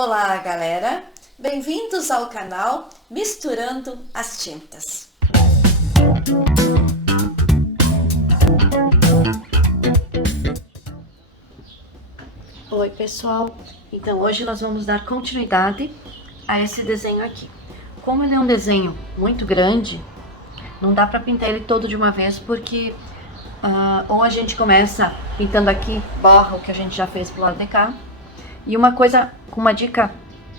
Olá, galera! Bem-vindos ao canal Misturando as Tintas. Oi, pessoal! Então, hoje nós vamos dar continuidade a esse desenho aqui. Como ele é um desenho muito grande, não dá para pintar ele todo de uma vez, porque ou a gente começa pintando aqui, borra o que a gente já fez pro lado de cá. E uma dica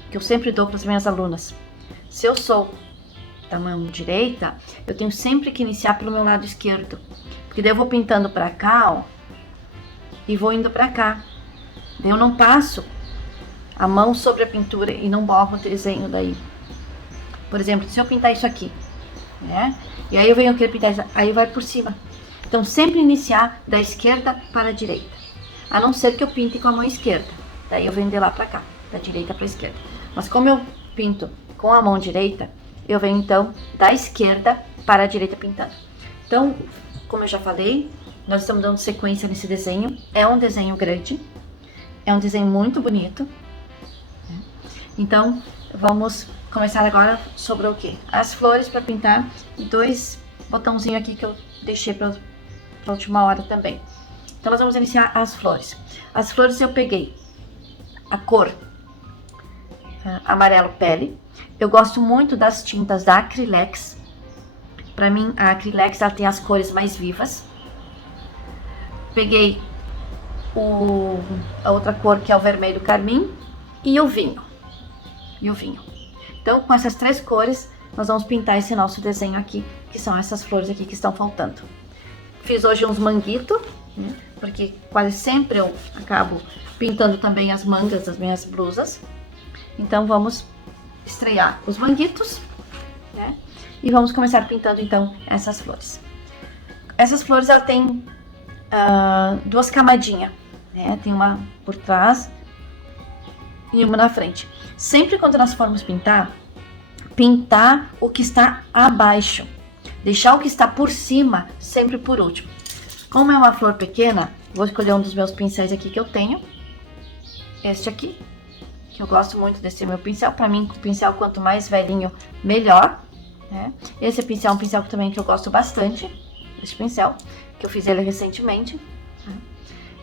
que eu sempre dou para as minhas alunas: se eu sou da mão direita, eu tenho sempre que iniciar pelo meu lado esquerdo, porque daí eu vou pintando para cá, ó, e vou indo para cá. Daí eu não passo a mão sobre a pintura e não borro o desenho daí. Por exemplo, se eu pintar isso aqui, né? E aí eu venho aqui pintar isso, aí vai por cima. Então sempre iniciar da esquerda para a direita, a não ser que eu pinte com a mão esquerda. Daí eu venho de lá para cá, da direita para a esquerda. Mas como eu pinto com a mão direita, eu venho então da esquerda para a direita pintando. Então, como eu já falei, nós estamos dando sequência nesse desenho. É um desenho grande, é um desenho muito bonito. Então, vamos começar agora sobre o quê? As flores para pintar e dois botãozinhos aqui que eu deixei para a última hora também. Então, nós vamos iniciar as flores. As flores eu peguei a cor amarelo pele. Eu gosto muito das tintas da Acrylex. Para mim, a Acrylex ela tem as cores mais vivas. Peguei a outra cor, que é o vermelho carmim, e o vinho. Então, com essas três cores, nós vamos pintar esse nosso desenho aqui, que são essas flores aqui que estão faltando. Fiz hoje uns manguitos, né, porque quase sempre eu acabo pintando também as mangas das minhas blusas. Então vamos estrear os manguitos, né? E vamos começar pintando então essas flores. Essas flores ela tem duas camadinhas, né? Tem uma por trás e uma na frente. Sempre quando nós formos pintar o que está abaixo, deixar o que está por cima sempre por último. Como é uma flor pequena, vou escolher um dos meus pincéis aqui que eu tenho. Este aqui, que eu gosto muito desse meu pincel. Para mim, o pincel quanto mais velhinho, melhor, né? Esse pincel é um pincel também que eu gosto bastante. Esse pincel, que eu fiz ele recentemente, né?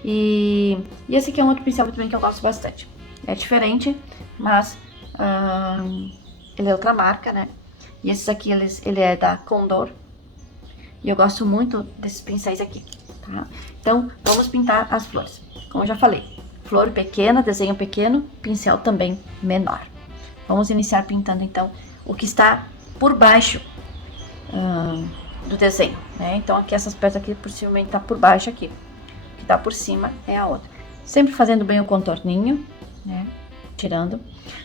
E esse aqui é um outro pincel também que eu gosto bastante. É diferente, mas ele é outra marca, né? E esse aqui, ele é da Condor. E eu gosto muito desses pincéis aqui, tá? Então, vamos pintar as flores. Como eu já falei, flor pequena, desenho pequeno, pincel também menor. Vamos iniciar pintando então o que está por baixo do desenho, né? Então aqui essas peças aqui possivelmente tá por baixo aqui. O que está por cima é a outra. Sempre fazendo bem o contorninho, né? Tirando.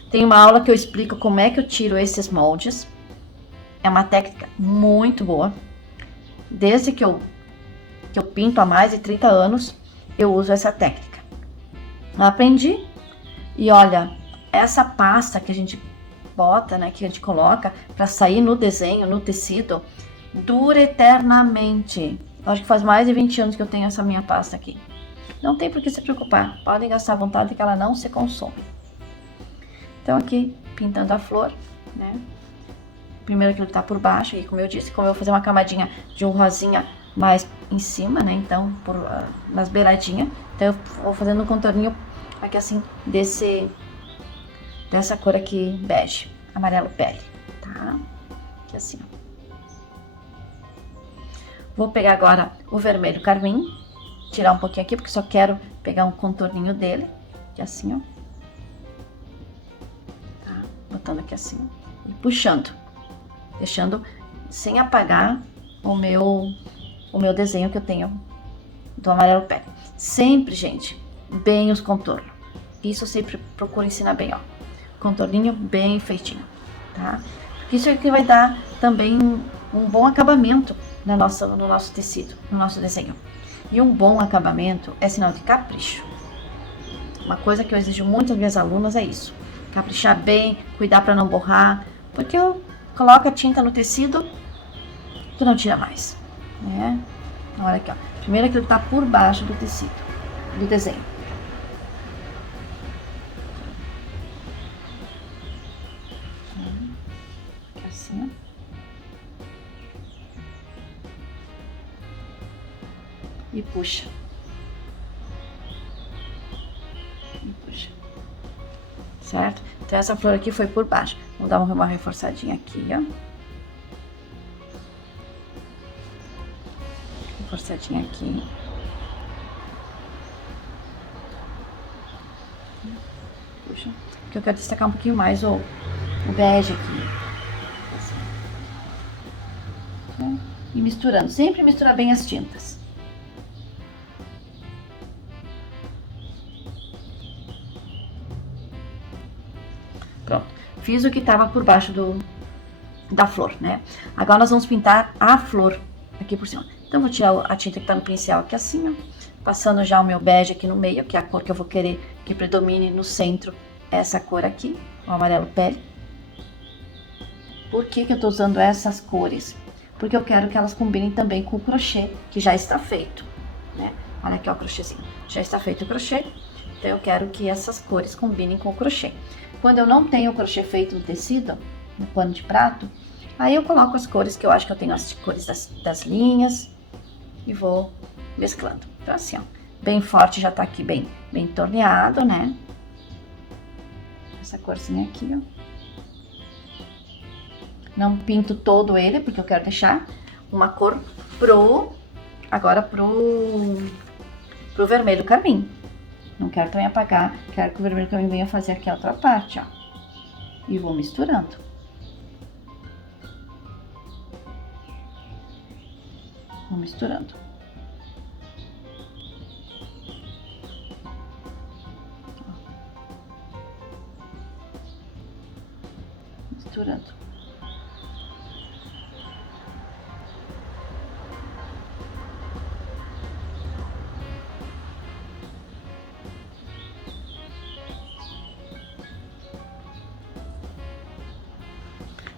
Tem uma aula que eu explico como é que eu tiro esses moldes. É uma técnica muito boa. Desde que eu pinto há mais de 30 anos, eu uso essa técnica. Eu aprendi e olha, essa pasta que a gente bota, né, que a gente coloca para sair no desenho, no tecido, dura eternamente. Eu acho que faz mais de 20 anos que eu tenho essa minha pasta aqui. Não tem por que se preocupar, podem gastar à vontade que ela não se consome. Então aqui, pintando a flor, né? Primeiro aquilo que tá por baixo, e como eu disse, como eu vou fazer uma camadinha de um rosinha mais em cima, né? Então, nas beiradinhas. Então, eu vou fazendo um contorninho aqui assim, dessa cor aqui, bege, amarelo pele, tá? Aqui assim, ó. Vou pegar agora o vermelho carmim, tirar um pouquinho aqui, porque só quero pegar um contorninho dele, aqui assim, ó. Tá? Botando aqui assim, e puxando. Deixando sem apagar o meu desenho que eu tenho do amarelo pele. Sempre, gente, bem os contornos. Isso eu sempre procuro ensinar bem, ó. Contorninho bem feitinho, tá? Porque isso é que vai dar também um bom acabamento no nosso tecido, no nosso desenho. E um bom acabamento é sinal de capricho. Uma coisa que eu exijo muito das minhas alunas é isso. Caprichar bem, cuidar para não borrar, porque eu coloco a tinta no tecido, tu não tira mais, né? Então, olha aqui, ó. Primeiro aquilo que tá por baixo do tecido, do desenho. Assim, ó. E puxa. E puxa. Certo? Então essa flor aqui foi por baixo. Vamos dar uma reforçadinha aqui, ó. Reforçadinha aqui. Puxa. Porque eu quero destacar um pouquinho mais o bege aqui. Assim. E misturando. Sempre misturar bem as tintas. Pronto, fiz o que estava por baixo da flor, né? Agora nós vamos pintar a flor aqui por cima. Então, vou tirar a tinta que tá no pincel aqui assim, ó. Passando já o meu bege aqui no meio, que é a cor que eu vou querer que predomine no centro. Essa cor aqui, o amarelo pele. Por que que eu tô usando essas cores? Porque eu quero que elas combinem também com o crochê, que já está feito, né? Olha aqui, ó, o crochêzinho. Já está feito o crochê, então eu quero que essas cores combinem com o crochê. Quando eu não tenho o crochê feito no tecido, no pano de prato, aí eu coloco as cores que eu acho que eu tenho, as cores das linhas, e vou mesclando. Então assim, ó, bem forte, já tá aqui bem torneado, né? Essa corzinha aqui, ó. Não pinto todo ele, porque eu quero deixar uma cor agora pro vermelho carmim. Não quero também apagar, quero que o vermelho carmim venha fazer aqui a outra parte, ó. E vou misturando. Vou misturando. Misturando.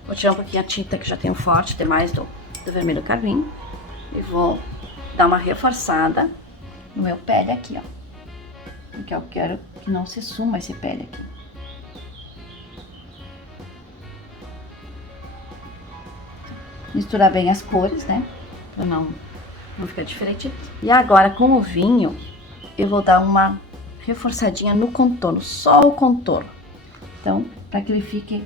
Vou tirar um pouquinho a tinta que já tenho forte, demais do vermelho carmim. E vou dar uma reforçada no meu pele aqui, ó. Porque eu quero que não se suma esse pele aqui. Misturar bem as cores, né? Pra não ficar diferente. E agora, com o vinho, eu vou dar uma reforçadinha no contorno, só o contorno. Então, para que ele fique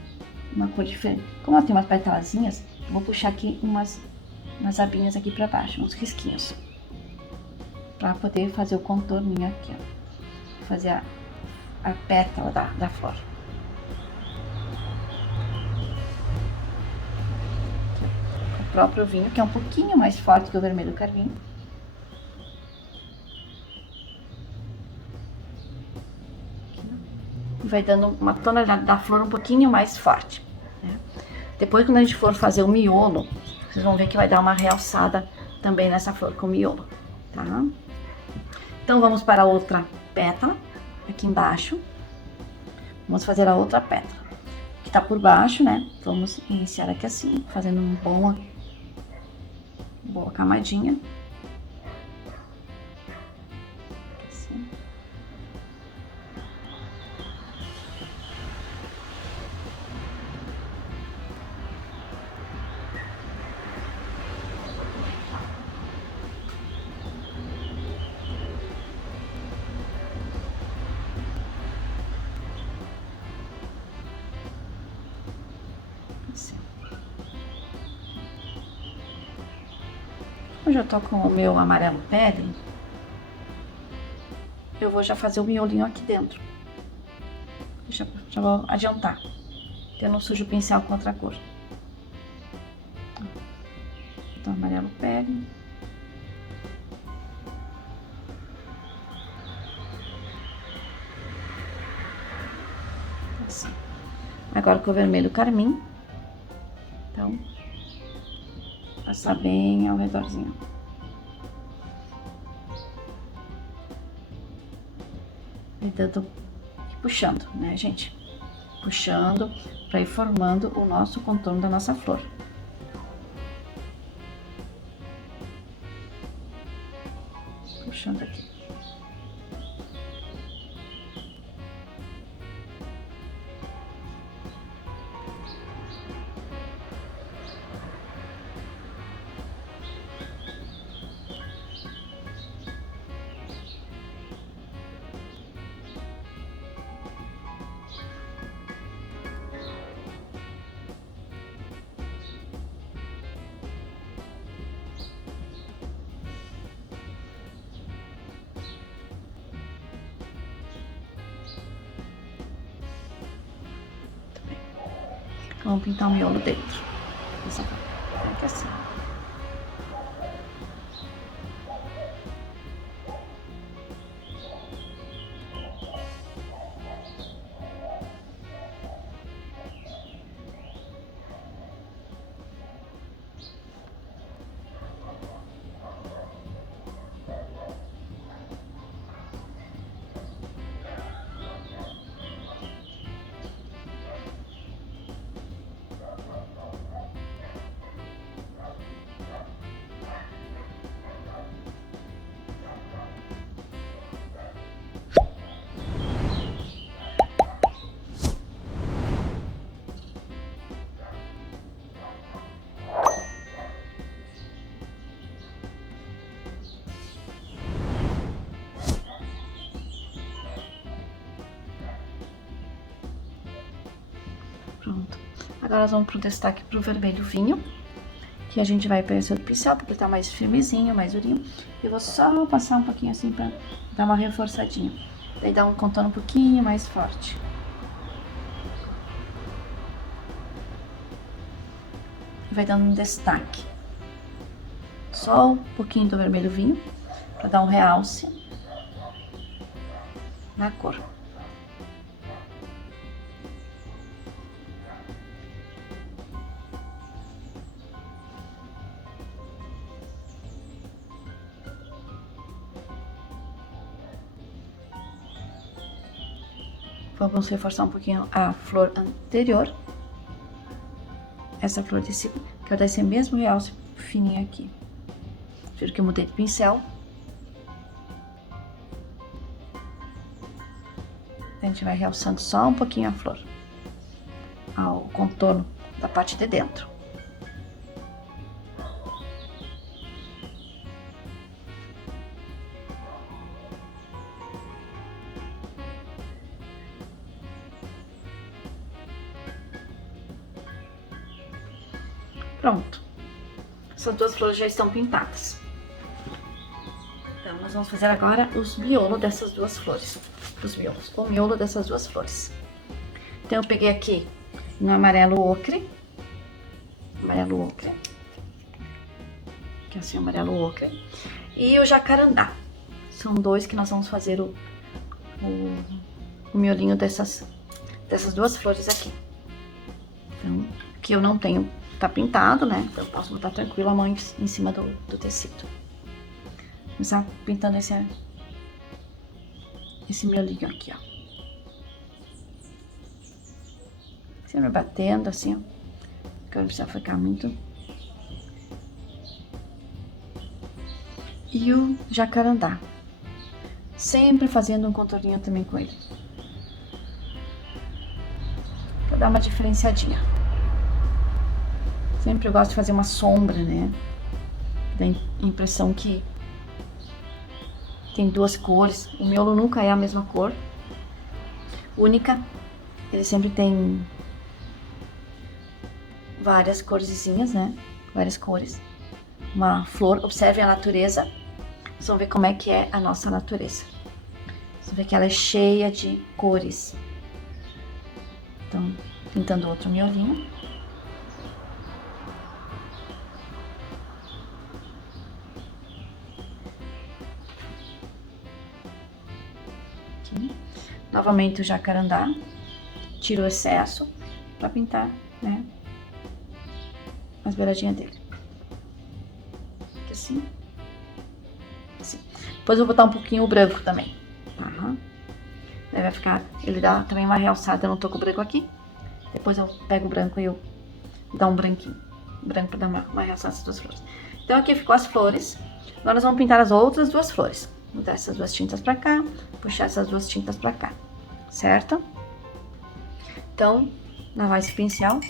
uma cor diferente. Como ela tem umas petalazinhas, eu vou puxar aqui umas abinhas aqui para baixo, uns risquinhos. Para poder fazer o contorninho aqui, ó. Fazer a pétala da flor. O próprio vinho, que é um pouquinho mais forte que o vermelho carmim. Vai dando uma tonalidade da flor um pouquinho mais forte, né? Depois, quando a gente for fazer o miolo, vocês vão ver que vai dar uma realçada também nessa flor com o miolo, tá? Então, vamos para a outra pétala, aqui embaixo. Vamos fazer a outra pétala, que tá por baixo, né? Vamos iniciar aqui assim, fazendo uma boa camadinha. Assim. Eu já tô com o meu amarelo pele, eu vou já fazer o miolinho aqui dentro. Já vou adiantar, que eu não sujo o pincel com outra cor. Então, amarelo pele. Assim. Agora com o vermelho carmim. Então, passar bem ao redorzinho. E dando, puxando, né, gente? Puxando para ir formando o nosso contorno da nossa flor. Puxando aqui. Vamos pintar o miolo dentro. Isso aqui assim. Pronto. Agora nós vamos pro destaque pro vermelho vinho, que a gente vai preencher o pincel, porque tá mais firmezinho, mais durinho. Eu vou só passar um pouquinho assim pra dar uma reforçadinha. Daí dá um contorno um pouquinho mais forte. Vai dando um destaque. Só um pouquinho do vermelho vinho, pra dar um realce na cor. Vamos reforçar um pouquinho a flor anterior. Essa flor desse, quero dar esse mesmo realce fininho aqui. Viram que eu mudei de pincel. A gente vai realçando só um pouquinho a flor, ao contorno da parte de dentro. Pronto. Essas duas flores já estão pintadas. Então, nós vamos fazer agora os miolos dessas duas flores. Os miolos, o miolo dessas duas flores. Então, eu peguei aqui no amarelo ocre. Que é assim, amarelo ocre. E o jacarandá. São dois que nós vamos fazer o miolinho dessas duas flores aqui. Então, que eu não tenho, tá pintado, né? Então eu posso botar tranquilo a mão em cima do tecido. Começar pintando esse miolinho aqui, ó. Sempre batendo assim, ó. Porque não precisa ficar muito. E o jacarandá. Sempre fazendo um contorninho também com ele. Pra dar uma diferenciadinha. Sempre eu gosto de fazer uma sombra, né? Dá a impressão que tem duas cores. O miolo nunca é a mesma cor. Única. Ele sempre tem várias corzinhas, né? Várias cores. Uma flor. Observem a natureza. Vocês vão ver como é que é a nossa natureza. Vocês vão ver que ela é cheia de cores. Então, pintando outro miolinho. Aqui. Novamente o jacarandá. Tiro o excesso para pintar, né? As beiradinhas dele. Aqui assim. Assim. Depois eu vou botar um pouquinho o branco também. Uhum. Daí vai ficar, ele dá também uma realçada. Eu não tô com o branco aqui. Depois eu pego o branco e eu dou um branquinho. Branco pra dar uma realçada nessas duas flores. Então aqui ficou as flores. Agora nós vamos pintar as outras duas flores. Vou dar essas duas tintas pra cá. Puxar essas duas tintas pra cá. Certo? Então, lavar esse pincel.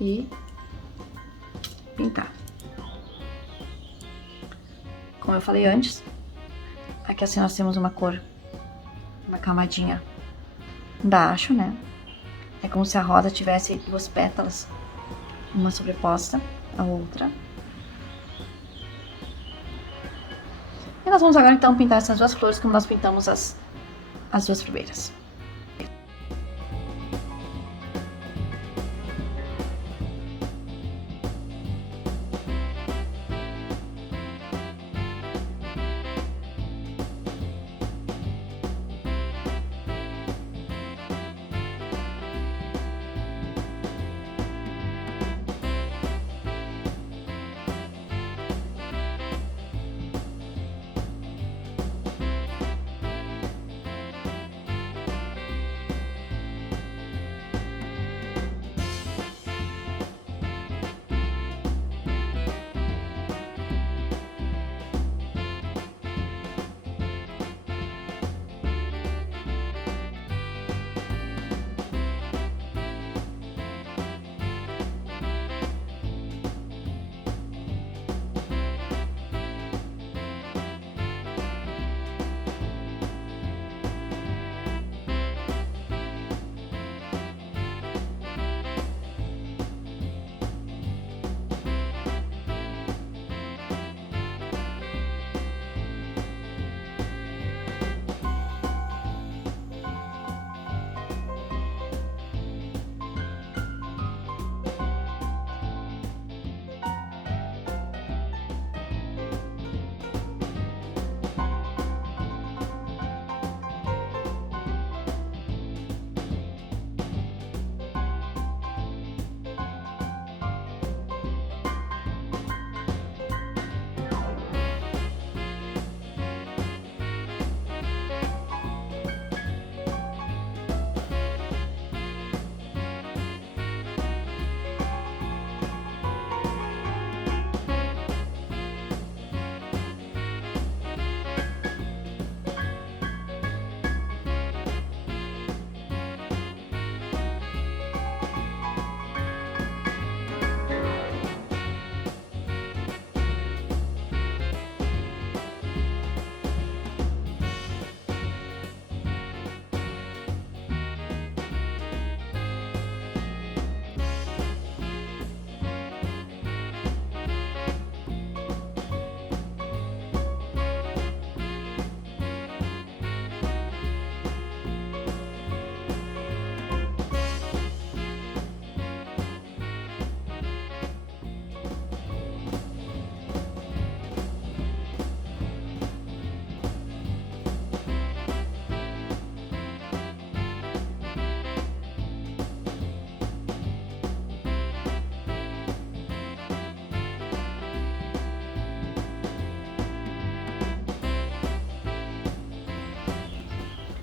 E pintar. Como eu falei antes, aqui assim nós temos uma cor, uma camadinha embaixo, né? É como se a rosa tivesse duas pétalas, uma sobreposta à outra. E nós vamos agora então pintar essas duas flores como nós pintamos as duas primeiras.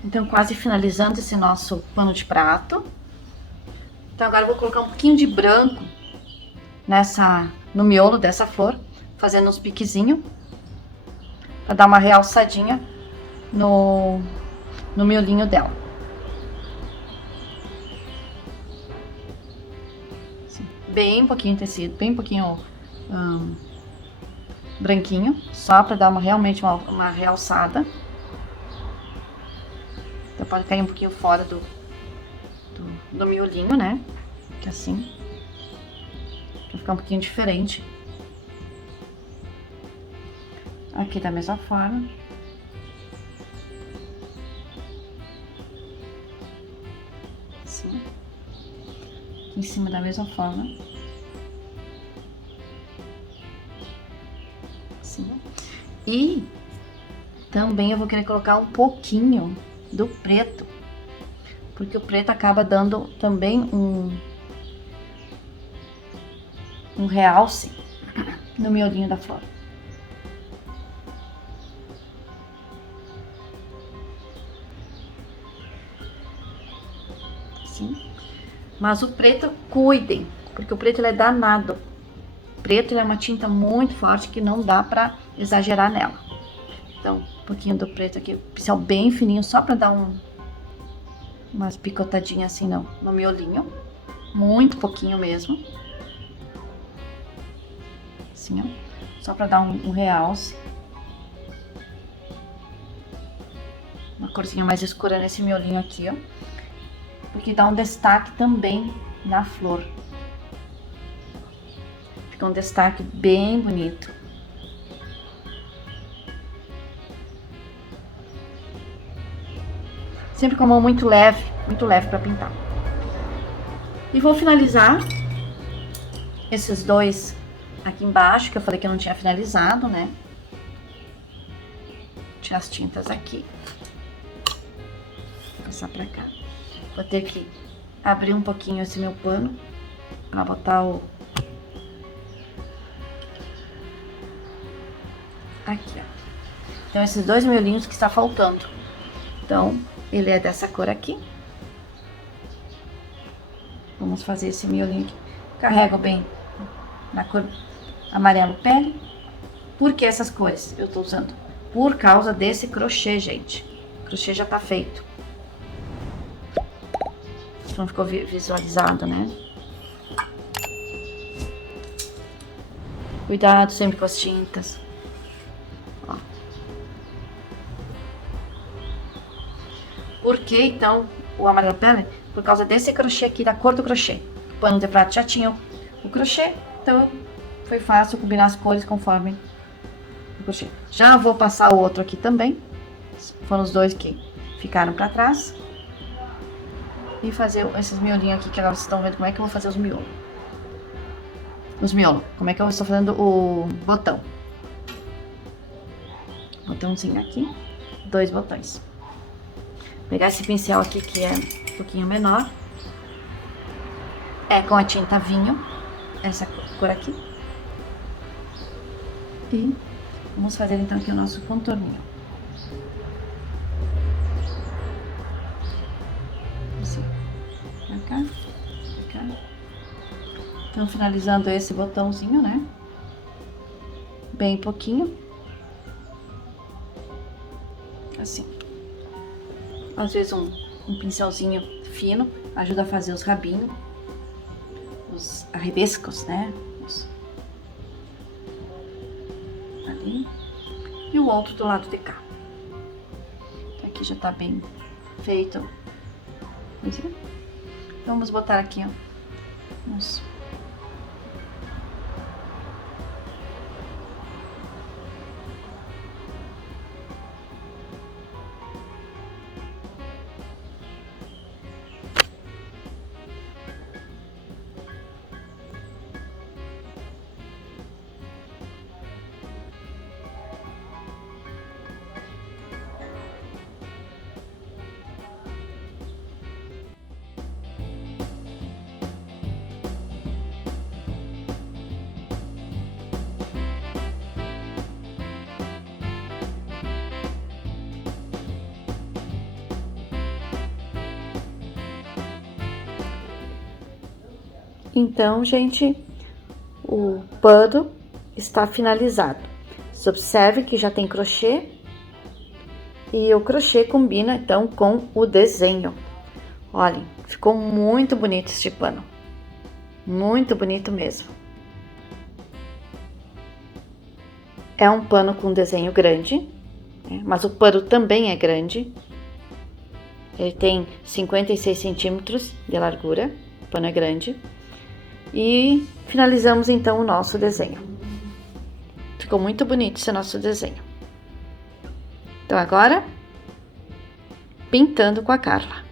Então, quase finalizando esse nosso pano de prato. Então, agora eu vou colocar um pouquinho de branco no miolo dessa flor, fazendo uns piquezinhos, para dar uma realçadinha no miolinho dela. Assim, bem pouquinho tecido, bem pouquinho branquinho, só para dar realmente uma realçada. Então pode cair um pouquinho fora do miolinho, né? Que assim, vai ficar um pouquinho diferente. Aqui da mesma forma. Assim. Aqui em cima da mesma forma. Assim. E também eu vou querer colocar um pouquinho do preto, porque o preto acaba dando também um realce no miolinho da flor. Assim. Mas o preto, cuidem, porque o preto ele é danado. O preto ele é uma tinta muito forte que não dá pra exagerar nela. Então, um pouquinho do preto aqui, pincel bem fininho, só pra dar umas picotadinhas assim no miolinho. Muito pouquinho mesmo. Assim, ó. Só pra dar um realce. Uma corzinha mais escura nesse miolinho aqui, ó. Porque dá um destaque também na flor. Fica um destaque bem bonito. Sempre com a mão muito leve para pintar. E vou finalizar esses dois aqui embaixo, que eu falei que eu não tinha finalizado, né? Tinha as tintas aqui. Vou passar pra cá. Vou ter que abrir um pouquinho esse meu pano pra botar o... Aqui, ó. Então, esses dois miolinhos que está faltando. Então, ele é dessa cor aqui. Vamos fazer esse miolinho aqui. Carrego bem na cor amarelo pele. Por que essas cores eu tô usando? Por causa desse crochê, gente. O crochê já tá feito. Então ficou visualizado, né? Cuidado sempre com as tintas. Ó. Por que então o amarelo pele? Por causa desse crochê aqui, da cor do crochê. O pano de prato já tinha o crochê, então foi fácil combinar as cores conforme o crochê. Já vou passar o outro aqui também. Foram os dois que ficaram pra trás. E fazer esses miolinhos aqui, que agora vocês estão vendo como é que eu vou fazer os miolos. Os miolos. Como é que eu estou fazendo o botão. Botãozinho aqui. 2 botões. Vou pegar esse pincel aqui que é um pouquinho menor. É com a tinta vinho. Essa cor aqui. E vamos fazer então aqui o nosso contorninho. Assim. Pra cá. Pra cá. Então, finalizando esse botãozinho, né? Bem pouquinho. Assim. Às vezes um pincelzinho fino ajuda a fazer os rabinhos. Os arrebescos, né? Ali. E o outro do lado de cá. Aqui já tá bem feito. Então, vamos botar aqui, ó. Uns... Então, gente, o pano está finalizado. Vocês observem que já tem crochê. E o crochê combina, então, com o desenho. Olhem, ficou muito bonito este pano. Muito bonito mesmo. É um pano com desenho grande, né? Mas o pano também é grande. Ele tem 56 centímetros de largura, o pano é grande. E finalizamos então o nosso desenho. Ficou muito bonito esse nosso desenho. Então agora, pintando com a Carla.